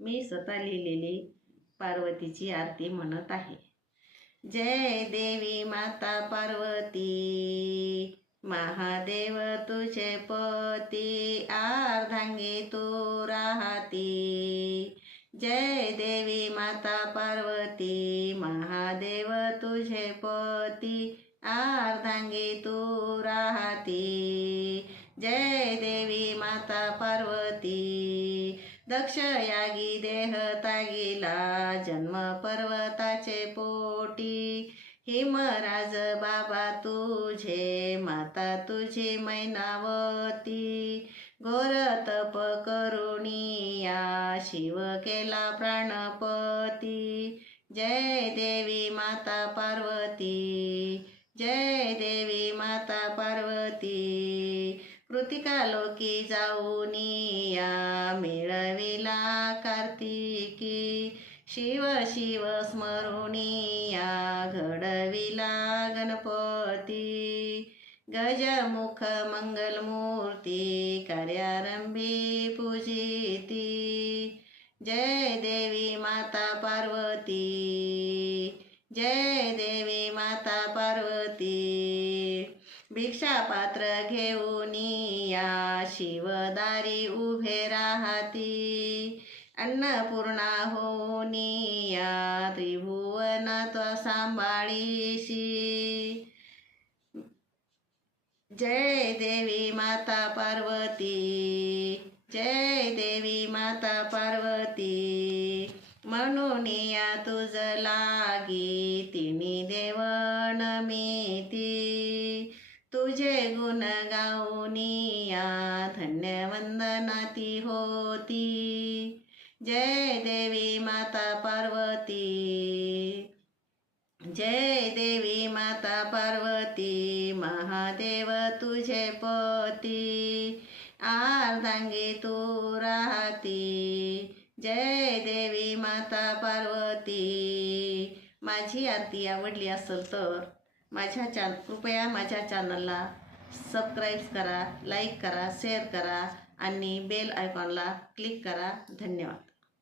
मी स्वतः लिहिलेली पार्वतीची आरती म्हणत आहे। जय देवी माता पार्वती, महादेव तुझे पती, अर्धांगी तू राहती। जय देवी माता पार्वती, महादेव तुझे पती, अर्धांगी तू राहती। जय देवी माता पार्वती, दक्ष यागी देह तागिला, जन्म पर्वताचे पोटी। हिमराज बाबा तुझे, माता तुझी मैनावती। घोर तप करुणिया, शिव केला प्राणपती। जय देवी माता पार्वती, जय देवी माता पार्वती। कृतिका लोकी जाऊनिया, मिळविला कार्तिकी। शिव शिव स्मरुनिया, घडविला गणपती। गजमुख मंगलमूर्ती, कार्यारंभी पूजिती। जय देवी माता पार्वती, जय देवी माता पार्वती। भिक्षा पात्र घेऊनिया, शिवदारी उभे राहती। अन्नपूर्णा होनिया, त्रिभुवन त्वा सांभाळीशी। जय देवी माता पार्वती, जय देवी माता पार्वती। म्हणूनिया तुझ लागी, तिन्ही देव नमिती। तुझे गुण गाऊनिया, धन्य वंदना ती होती। जय देवी माता पार्वती, जय देवी माता पार्वती। महादेव तुझे पती, अर्धांगी तू राहती। जय देवी माता पार्वती। माझी आरती आवडली असेल तर कृपया माझ्या चॅनलला सबस्क्राईब करा, लाईक करा, शेअर करा आणि बेल आयकॉनला क्लिक करा। धन्यवाद।